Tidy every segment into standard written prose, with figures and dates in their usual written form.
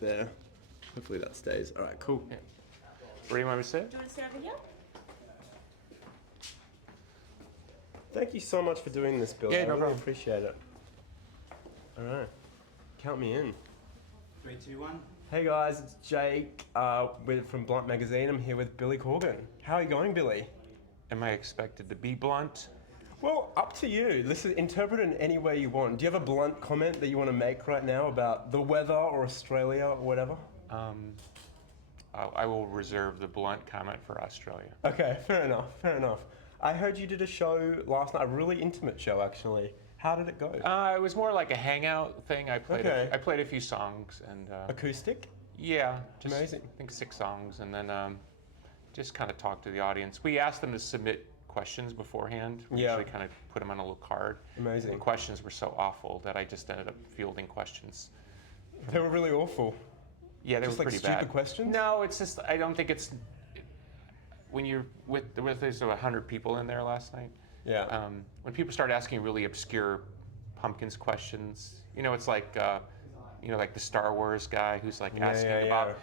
there. Hopefully that stays. All right, cool. Yeah. Where do you want me to sit? Do you want to sit over here? Thank you so much for doing this, Bill. Yeah, I no really problem. appreciate it. All right, count me in. 3, 2, 1. Hey guys, it's Jake from Blunt Magazine. I'm here with Billy Corgan. How are you going, Billy? Am I expected to be blunt? Well, up to you. Listen, interpret it in any way you want. Do you have a blunt comment that you want to make right now about the weather or Australia or whatever? I will reserve the blunt comment for Australia. Okay, fair enough. I heard you did a show last night, a really intimate show actually. How did it go? It was more like a hangout thing. I played Okay. I played a few songs and Acoustic? yeah, just, Amazing. I think 6 songs, and then just kind of talked to the audience. We asked them to submit questions beforehand. We Yeah. usually kind of put them on a little card. Amazing. The questions were so awful that I just ended up fielding questions. They were really awful. Yeah, they Just were like pretty stupid bad. questions? No, it's just I don't think it's when you're with there's 100 people in there last night. Yeah. When people start asking really obscure Pumpkins questions, it's like like the Star Wars guy who's like asking about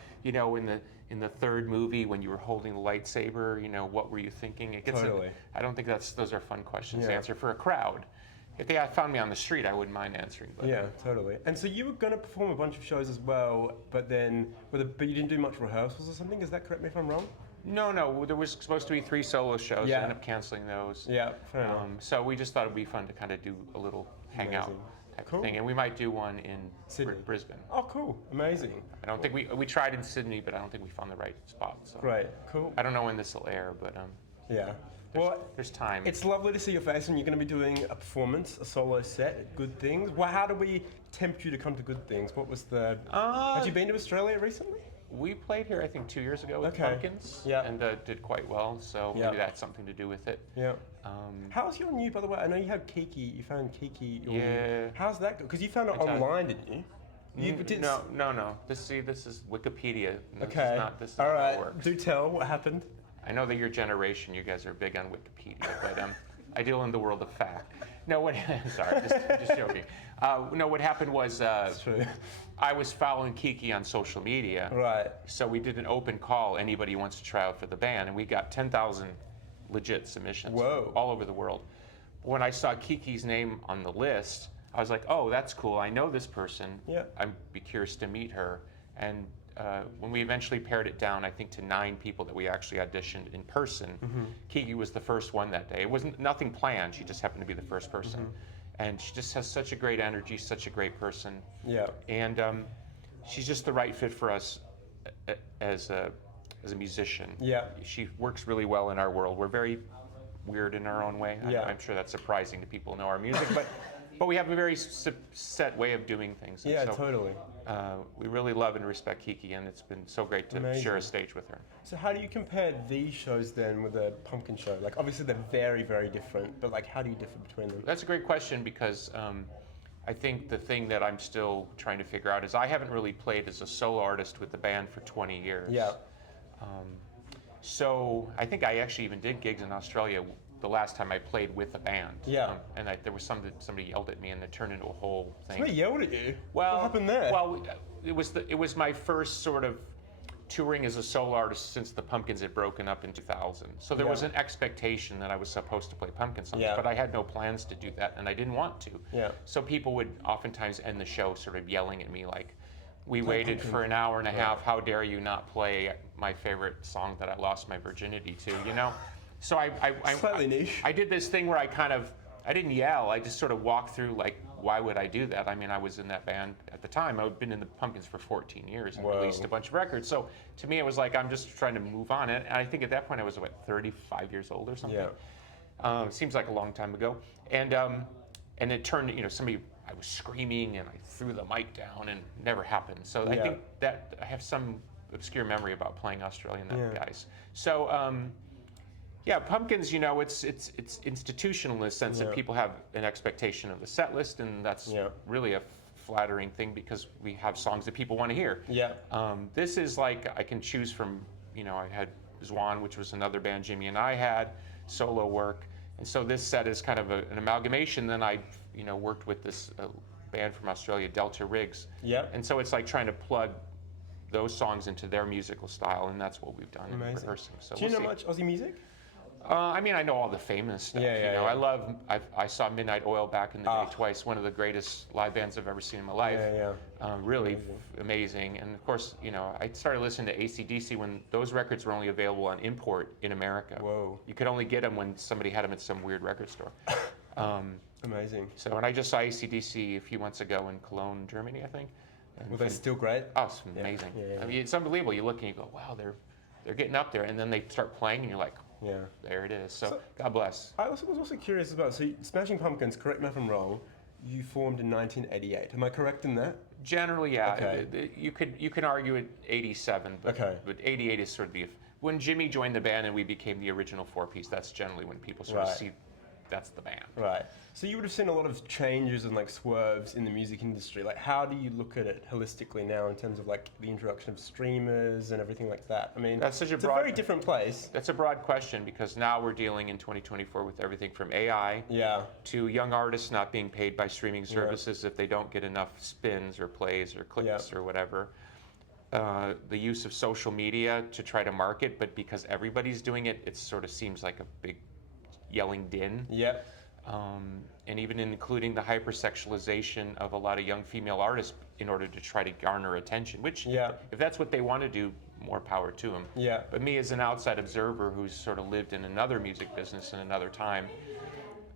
in the third movie when you were holding the lightsaber, what were you thinking? It gets Totally. I don't think those are fun questions to Yeah. answer for a crowd. If they found me on the street, I wouldn't mind answering. But Yeah, totally. And so you were going to perform a bunch of shows as well, but then, but you didn't do much rehearsals or something? Is that correct me if I'm wrong? No, there was supposed to be 3 solo shows. Yeah. I ended up canceling those. Yeah, fair enough. So we just thought it'd be fun to kind of do a little hangout Amazing. type Cool. of thing, and we might do one in Sydney. Brisbane. Oh, cool. Amazing. I don't think we tried in Sydney, but I don't think we found the right spot. So Great. Cool. I don't know when this will air, but Yeah. there's, Well, there's time. it's lovely to see your face, and you're going to be doing a performance, a solo set, Good Things. Well, how do we tempt you to come to Good Things? What was the... Had you been to Australia recently? We played here, I think, 2 years ago with Okay. Pumpkins, Yeah. and did quite well. So Yeah. maybe that's something to do with it. Yeah. Um, How's your new, by the way? I know you have Kiki. You found Kiki. Your Yeah. New. How's that go? Because you found it Fantastic. online, didn't you? You did. No. This is Wikipedia. Okay. This is All not how right. it works. Do tell what happened. I know that your generation, you guys are big on Wikipedia, but I deal in the world of fact. No, sorry, just joking. No, what happened was That's true. I was following Kiki on social media. Right. So we did an open call, anybody who wants to try out for the band, and we got 10,000 legit submissions Whoa. from all over the world. When I saw Kiki's name on the list, I was like, oh, that's cool. I know this person. Yeah. I'd be curious to meet her. And when we eventually pared it down, I think to 9 people that we actually auditioned in person, Kiki was the first one that day. It wasn't nothing planned. She just happened to be the first person. And she just has such a great energy, such a great person. Yeah. And she's just the right fit for us as a musician. Yeah. She works really well in our world. We're very weird in our own way. Yeah. I'm sure that's surprising to people who know our music, but we have a very set way of doing things. And Yeah, so, totally. we really love and respect Kiki, and it's been so great to Amazing. share a stage with her. So how do you compare these shows then with the Pumpkin show? Like obviously they're very, very different, but like how do you differ between them? That's a great question because I think the thing that I'm still trying to figure out is I haven't really played as a solo artist with the band for 20 years. Yeah. So I think I actually even did gigs in Australia the last time I played with a band. Yeah. And there was somebody yelled at me, and it turned into a whole thing. Somebody yelled at you? Well, what happened there? Well, it was my first sort of touring as a solo artist since the Pumpkins had broken up in 2000. So there was an expectation that I was supposed to play Pumpkin songs, but I had no plans to do that, and I didn't want to. Yeah. So people would oftentimes end the show sort of yelling at me like, we Play waited Pumpkin. for an hour and a half, how dare you not play my favorite song that I lost my virginity to, So I Slightly niche. I did this thing where I didn't yell, I just sort of walked through like, why would I do that? I mean, I was in that band at the time. I'd been in the Pumpkins for 14 years and Whoa. released a bunch of records. So to me, it was like, I'm just trying to move on. And I think at that point I was, 35 years old or something. Yeah. Seems like a long time ago. And it turned, I was screaming and I threw the mic down and it never happened. So I think that I have some obscure memory about playing Australian guys. So, Pumpkins, it's institutional in the sense that people have an expectation of the set list, and that's really a flattering thing because we have songs that people want to hear. Yeah. This is like I can choose from, I had Zwan, which was another band Jimmy and I had, solo work. And so this set is kind of an amalgamation. Then I, worked with this band from Australia, Delta Riggs. Yeah. And so it's like trying to plug those songs into their musical style, and that's what we've done in rehearsing. So do you know much Aussie music? I mean, I know all the famous stuff. I saw Midnight Oil back in the day twice. One of the greatest live bands I've ever seen in my life. Really amazing. And of course, I started listening to AC/DC when those records were only available on import in America. Whoa. You could only get them when somebody had them at some weird record store. Amazing. So, and I just saw AC/DC a few months ago in Cologne, Germany, I think. And well, they're still great. Oh, it's amazing. I mean, it's unbelievable. You look and you go, wow, they're getting up there, and then they start playing, and you're like, there it is. So God bless. I was also curious about, so Smashing Pumpkins, correct me if I'm wrong, you formed in 1988. Am I correct in that? Generally, yeah. Okay. You can argue at 87, but 88 is sort of when Jimmy joined the band and we became the original four-piece, that's generally when people sort of see that's the band. Right. So you would have seen a lot of changes and like swerves in the music industry. Like, how do you look at it holistically now in terms of like the introduction of streamers and everything like that? I mean, it's a very different place. That's a broad question because now we're dealing in 2024 with everything from AI to young artists not being paid by streaming services if they don't get enough spins or plays or clicks or whatever. The use of social media to try to market, but because everybody's doing it, it sort of seems like a big yelling din. And even including the hypersexualization of a lot of young female artists in order to try to garner attention, which if that's what they want to do, more power to them. But me as an outside observer who's sort of lived in another music business in another time,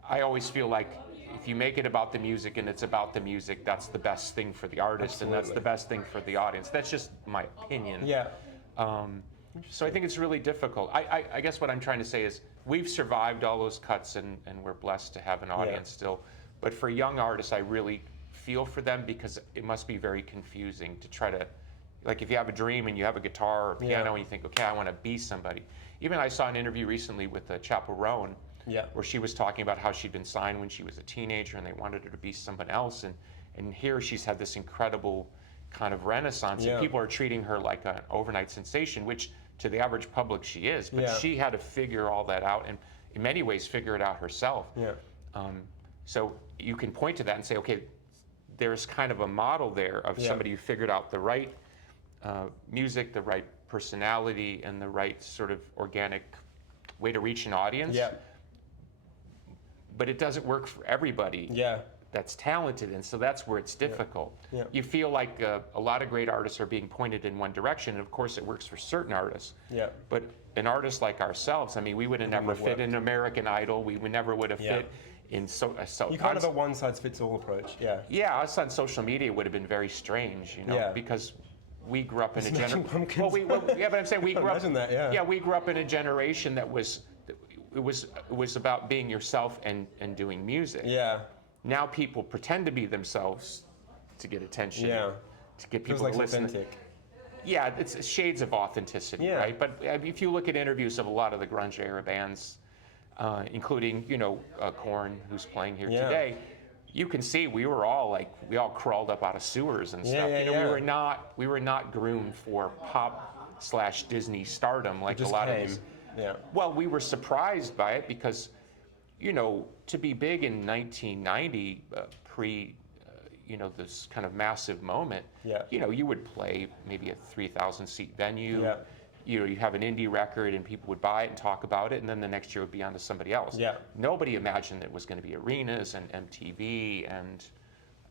I always feel like if you make it about the music and it's about the music, that's the best thing for the artist and that's the best thing for the audience. That's just my opinion. So I think it's really difficult. I guess what I'm trying to say is we've survived all those cuts and we're blessed to have an audience still. But for young artists, I really feel for them because it must be very confusing to try to, like if you have a dream and you have a guitar or piano and you think, okay, I want to be somebody. Even I saw an interview recently with Chapel Roan where she was talking about how she'd been signed when she was a teenager and they wanted her to be someone else. And here she's had this incredible kind of renaissance and people are treating her like an overnight sensation, which to the average public she is, but she had to figure all that out and in many ways figure it out herself. So you can point to that and say, okay, there's kind of a model there of somebody who figured out the right music, the right personality, and the right sort of organic way to reach an audience. But it doesn't work for everybody. That's talented, and so that's where it's difficult. You feel like a lot of great artists are being pointed in one direction, and of course it works for certain artists. But an artist like ourselves, I mean, we would have never fit in American Idol. We never would have fit in you kind of a one-size-fits-all approach. Us on social media would have been very strange, because we grew up in a generation. But I'm saying we grew up. We grew up in a generation that was about being yourself and doing music. Now people pretend to be themselves to get attention, to get people to listen. Authentic. It's shades of authenticity, right? But if you look at interviews of a lot of the grunge era bands, including Korn, who's playing here today, you can see we all crawled up out of sewers and stuff. We were not groomed for pop/Disney stardom like a lot of these. Well, we were surprised by it because. To be big in 1990, this kind of massive moment, you would play maybe a 3,000-seat venue. You have an indie record and people would buy it and talk about it, and then the next year it would be on to somebody else. Nobody imagined it was going to be arenas and MTV and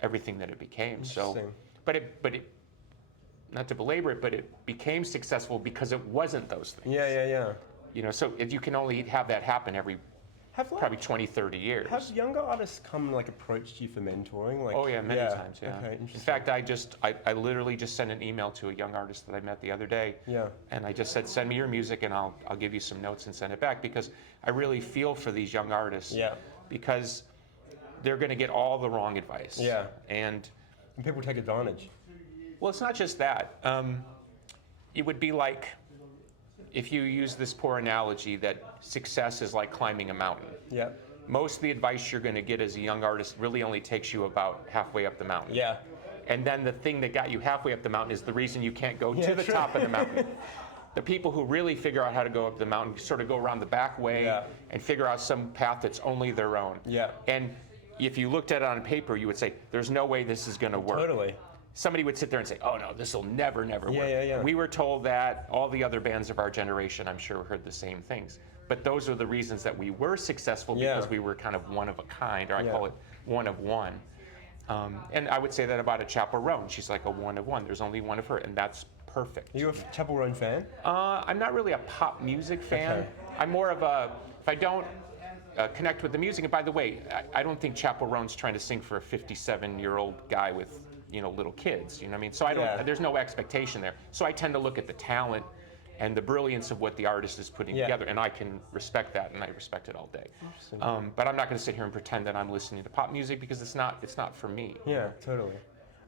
everything that it became. So, but it, not to belabor it, but it became successful because it wasn't those things. So if you can only have that happen every probably 20, 30 years. Have younger artists come and approached you for mentoring? Many times, Okay, in fact, I literally just sent an email to a young artist that I met the other day. And I just said, send me your music and I'll give you some notes and send it back because I really feel for these young artists. Because they're going to get all the wrong advice. And people take advantage. Well, it's not just that. It would be like, if you use this poor analogy that success is like climbing a mountain. Most of the advice you're going to get as a young artist really only takes you about halfway up the mountain. And then the thing that got you halfway up the mountain is the reason you can't go to the top of the mountain. The people who really figure out how to go up the mountain sort of go around the back way and figure out some path that's only their own. And if you looked at it on paper, you would say, there's no way this is going to work. somebody would sit there and say, "Oh no, this will never work." Yeah. We were told that. All the other bands of our generation, I'm sure, heard the same things. But those are the reasons that we were successful, because we were kind of one of a kind, or I call it one of one. And I would say that about a Chapel Roan. She's like a one of one. There's only one of her, and that's perfect. Are you a Chapel Roan fan? I'm not really a pop music fan. Okay. I'm more of a, if I don't connect with the music, and by the way, I don't think Chapel Roan's trying to sing for a 57-year-old guy with, little kids, you know what I mean? So there's no expectation there. So I tend to look at the talent and the brilliance of what the artist is putting together, and I can respect that, and I respect it all day. But I'm not going to sit here and pretend that I'm listening to pop music, because it's not for me. Yeah, totally.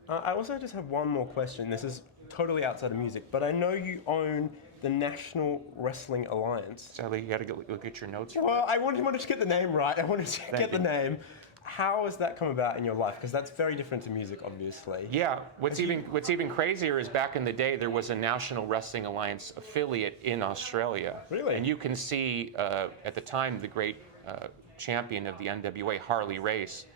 I also just have one more question. This is totally outside of music, but I know you own the National Wrestling Alliance. Sadly, you got to look at your notes. Well, I wanted to get the name right. I wanted to get the name. How has that come about in your life? Because that's very different to music, obviously. Yeah. What's even crazier is back in the day, there was a National Wrestling Alliance affiliate in Australia. Really? And you can see at the time the great champion of the NWA, Harley Race,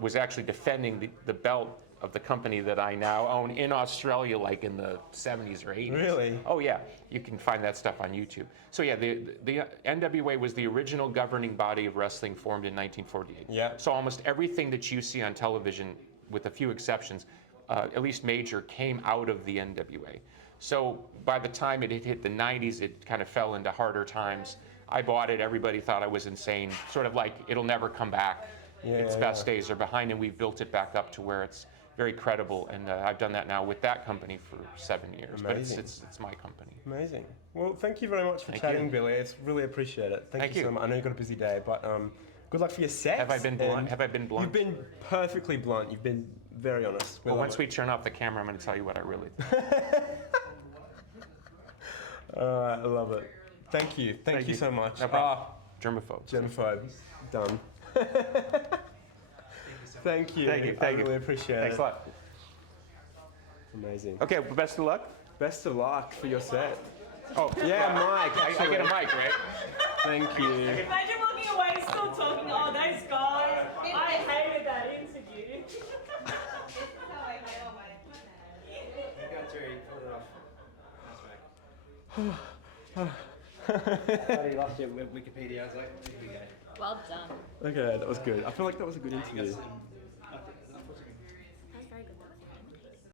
was actually defending the belt of the company that I now own in Australia, like in the 70s or 80s. Really? Oh yeah, you can find that stuff on YouTube. So yeah, the NWA was the original governing body of wrestling, formed in 1948. Yeah. So almost everything that you see on television, with a few exceptions, at least major, came out of the NWA. So by the time it hit the 90s, it kind of fell into harder times. I bought it, everybody thought I was insane, sort of like it'll never come back. Its best days are behind, and we've built it back up to where it's very credible, and I've done that now with that company for 7 years. Amazing. But it's my company. Amazing. Well, thank you very much for chatting, Billy. It's really appreciate it. Thank you so much. I know you've got a busy day, but good luck for your set. Have I been blunt? Have I been blunt? You've been perfectly blunt. You've been very honest. Well, once we turn off the camera, I'm going to tell you what I really think. I love it. Thank you. Thank you so much. No problem. Germaphobe. Germaphobe. Done. Thank you. I really appreciate it. Thanks a lot. Amazing. Okay, well, best of luck. Best of luck for your set. Oh, yeah, Mike. I get a mic, right? Thank you. Imagine walking away still talking, oh, those guys, I hated that interview. He lost your Wikipedia. I was like, here we go. Well done. Okay, that was good. I feel like that was a good interview.